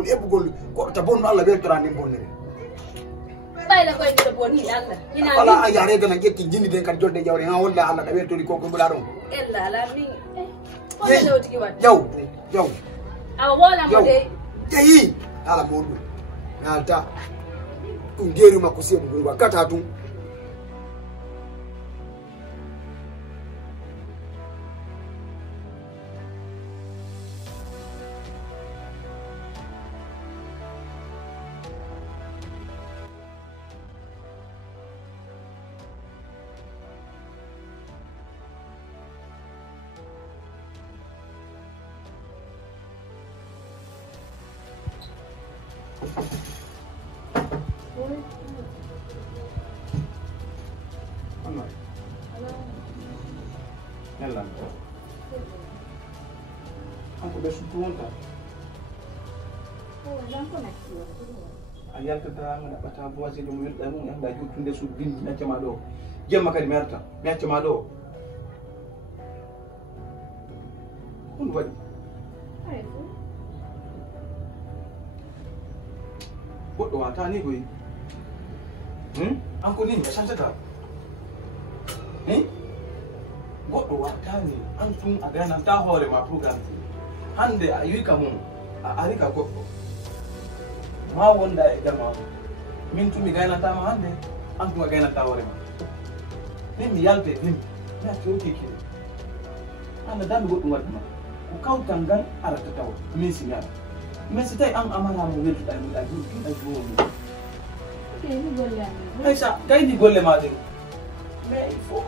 ebugol ko tabon Allah be torani bonnere bayla koy de bonni Allah ina wala ayare dana jetti jindi den kan jolde jawre ha walla Allah da be tori ko bula don ella la min wala no tigi wat jaw awa wala mo de jeyi ala modu nalta ngeri makusie bugul wakata tu Nella. Anche adesso pronta. oh janko nakki A yaltata ngana bata voisin dum wirda mun anda juttunde su bindi naccama do. Jemma kadi merta, naccama do. Kun wadi. ay Goddo wata ni goyi. Anko ni chantata. Goddo wata ni an tun a gana ta hore ma program hande a yi kamun a arika goddo ma wonda e jama min tumi gana ta ma hande an tun a gana ta hore ma min mi yalte min na toke ke anda dan goddo wadma ko kawtangal arata taw min sinyal mais si tay an amara mo wetu da mi da do ni golle am ay sa kay di golle ma de mais il faut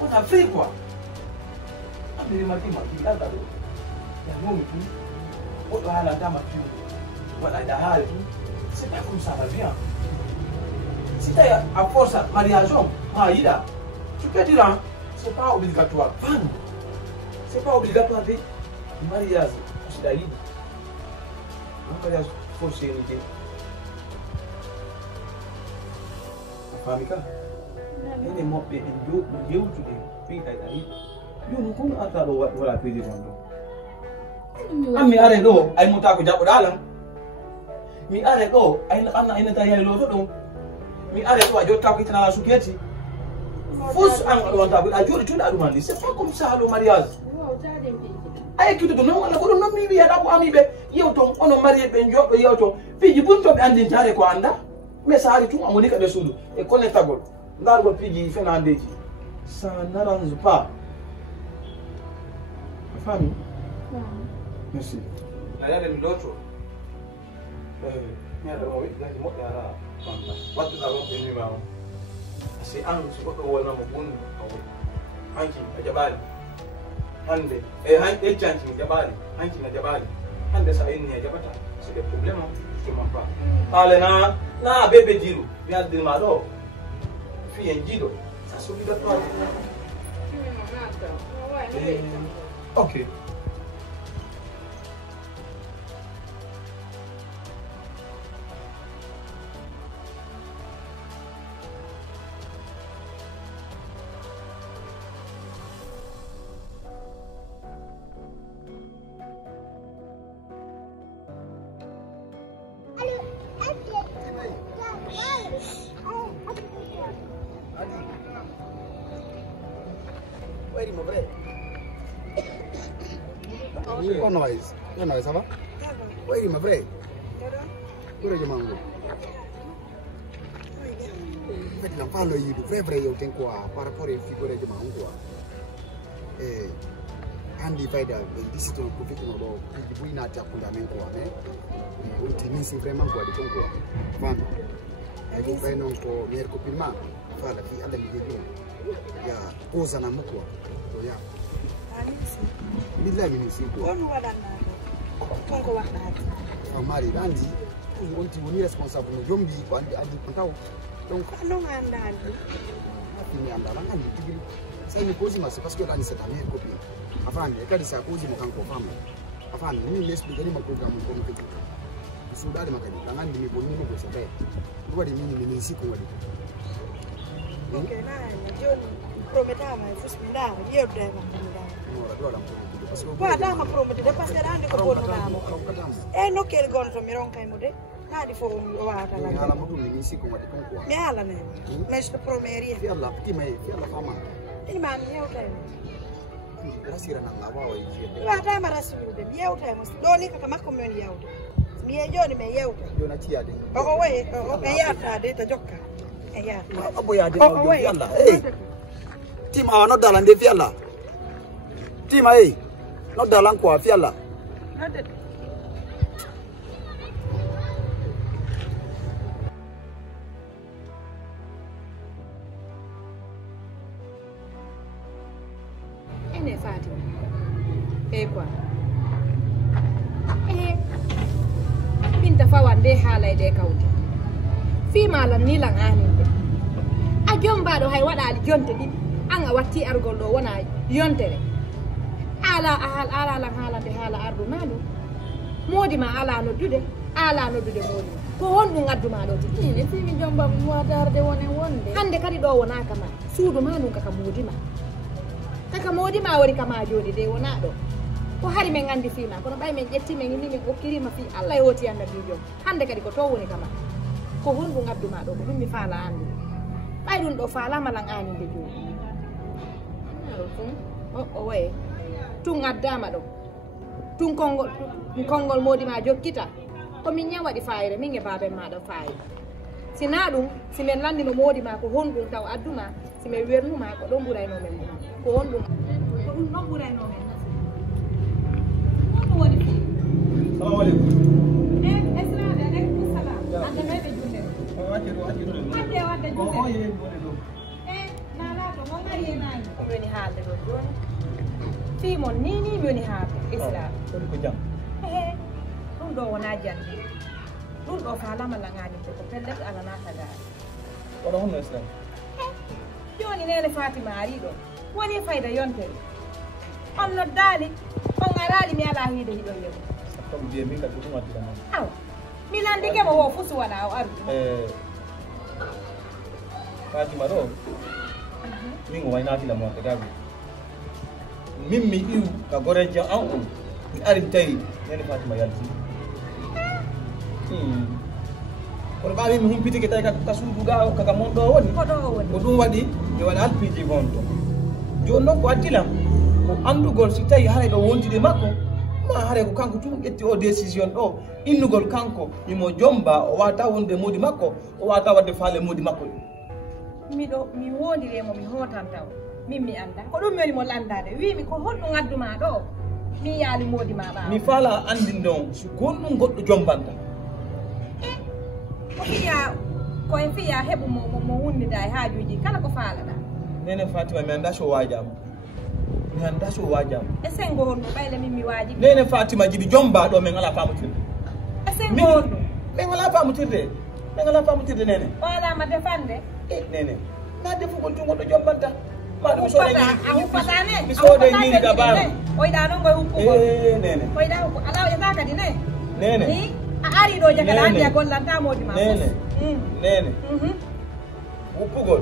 on a fait quoi? On est matin là là. Il y a mon tout. On a la dame tu. Voilà derrière tout. C'est pas comme ça va bien. Si tu as à force mariage, Maïda, tu peux dire c'est pas obligatoire. C'est pas obligatoire de mariage. C'est d'ailleurs. Un mariage forcé unité. La famille ene mobbe en joɗi yewtude fiiɗa ɗari joni kono arta ɗo wala président ɗo an mi are ɗo ay mutako jaɓɓoɗa alam mi are ɗo anna aynata yayloto ɗo mi are ɗo a jottako itanala suketi fos an aɗo wantako a joɗi tuɗa ɗum andi c'est pas comme ça le mariage ay ekkidude non walla ko ɗum noon mi wiyaɗa ko amiɓe yewton ono marié ɓe joɗɗo yewton piiji buntoɓe andintare ko anda mais sa ari tun a woni kaɓe suudu e connectagol ndargol piiji fenandeji ça n'arrange pas a faami merci nayaɗe mi looto mi aɗa o wiɗɗinaki moƴƴe ala wadduɗa wonɓe nima on si an so goɗɗo wonamo bundu hanki a jaɓaali hande e han ƴeccanki mi jaɓaali hanki a jaɓaali hande sa inni a jaɓata c'est des problème je m'en pas haale na bébé jiru mi aldinma ɗo fi en jiɗo ça c'est obligatoire ok Non, ça va? Oui, ma vraie. Dove è mango? Vedi, non parlo io, vrai io tengo qua, para fare figure di mango qua. Andi faida, di sito non profitano do, di buina già con la mengo qua, ultimi si vraiment qua di con qua. Vanno. E che fai non ko merco prima, fa la fi alla mi dico. Ya, posa na mukwa. To ya. Billahi min siku. Wonu wadana. Kongo wadana. Mari randi onti woni responsable no jombi ko andi ko taw donc non andandi fini andala ngandi tigiri sai ni posi ma c'est parce que rani c'est ta mère copine afani e kadi sa posi mo kanko fama afani ni lesbi gani ma programme ko no kiti su dade makadi ngandi mi bonni ko sa tay wadi mini siku wadi ok na joni prometama fusminda io deva no la dola Wata ma promote de parce que ande ko bonno damo. E no kel gonto mi ron kay mo de. Nadi fo wata la. Ala mutu ni siko ngati konko. Mi ala ne. Mais de promeri. Fi Allah ti mai fi Allah fama. Ini ma mi yewta. Rasira na ngawa wa yije. Wata ma rasulu de yewta mo. Doni ka makko men yewta. Mi e joni me yewta. Yo na ti ade. O we o e yata de ta jokka. E yata. Abo ya de o fi Allah. Eh. Ti ma no dala de fi Allah. Ti ma no dala ko fi Allah. Nade. Ene Fatima. Kwa. Binta fawande halay de kawte. Fi malam ni lang aninde. A jomba do hay wadali jonte didi. Anga watti argol do wona yontere. Ala lang halande hala ardu manu. Modi ma ala no dude modi. Ko hondu ngaddu ma do ti. Ni fi mi jomba mo darde wonde. Hande kadi do wona kama. Suudu manu kaka modi ma. Kaka modi ma wari kama jodi de wona do. Ko hari men ngandi fima kono bay men jetti men ni men okkirima fi Allah yoti anda bijo hande kadi ko to woni kama ko hondu ngaddu ma do ko dum mi faala andi bay dun do faala malang ani be jodi o way tun ngaddama do tun kongol modi ma jokkita ko min nyawa di faayre min e babe ma do faay sina dum si men landi no modi ma ko hondu taw adduma si men wernu ma ko do buray no men ko hondu ko dum no buray no men. Assalamu alaikum. Assalamu salam. Anda mai be junde. Wadde junde. Oh ye bone do. Nala to mo ngari nani. Ko woni haalde do joni. Fi mon ni woni haalde Islam. Ko jam. Dum do wona jande. Dum do faala mala ngani ko pellet ala nata ga. Ko do hono Islam. Joni nene Fatima ari do. Woni fayda yontere. On no dali on arali mi ala hide hido yebo. Sabu biye min ka tutuma dina. Aw. Milandi ke mo wo fusu wala o aru. Fatima do. Min go wayna tila mo ka gabi. Min mi iu ka goreja an on. Mi ari tay nene Fatima yalti. Ko ba mi hum piti ke tay ka sudu ga ka mondo woni. Ko do woni. Ko dum wadi e wala alpiji gonto. Jonno ko atila ko andugol si tawi hare do wontide makko ma hare ko kanko tum etti o décision do innugol kanko imo jomba o wata wonde modi makko o wata wadde faale modi makko mi wondire mo mi hotan taw min mi anda ko dum woni mo landade wi mi ko hoddo ngadduma do mi yaali modi ma ba mi fala andin don so gonnum goddo jombanta ko fiya hebu mo wonnida e haajuji kala ko faala da nene Fatima mi anda so wajama mi anda so wajam e sengo honno bayle min mi waji nene Fatima jibi jomba do men ala famutirde e sengo honno men ala famutirde nene wala ma defande nene na defugol to goddo jombanta ma dum so ne mi so de ni ga ba oyda non goy hukko nene oyda hukko ala ya taka dine nene ni a ari do jakala andi a gollanta modi ma nene huppugol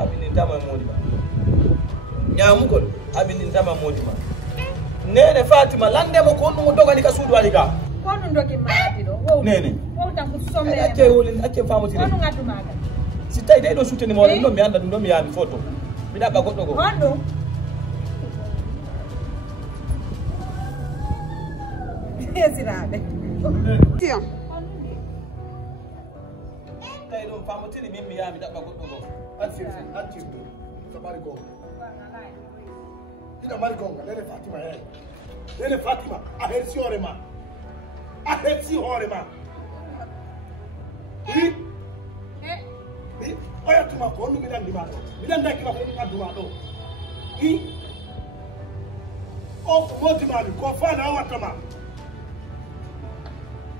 abini tama modi ma nyamugol abini tama modi ma nene Fatima lande mo ko dum dogani ka suudu ali ka ko dum dogi maati do wo nene wo tan ko sombe acce famutire ko ngadu maga si tay dey do souteni mo no mi anda dum do mi yaami photo mi dabba goddo go hondo esirabe Tiam. tay do famutire mi yaami dabba goddo go Acci sabari go. Ina mari go nene Fatima nene Fatima ahersi horema. Oya tuma ko ndu midan dima ki ma ko aduma do o modi mali ko fana watama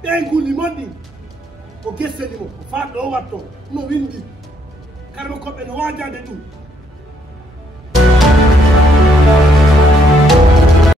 dengu ni modi o gesse ni mo fa do watto no windi karbo ko be no wajade dum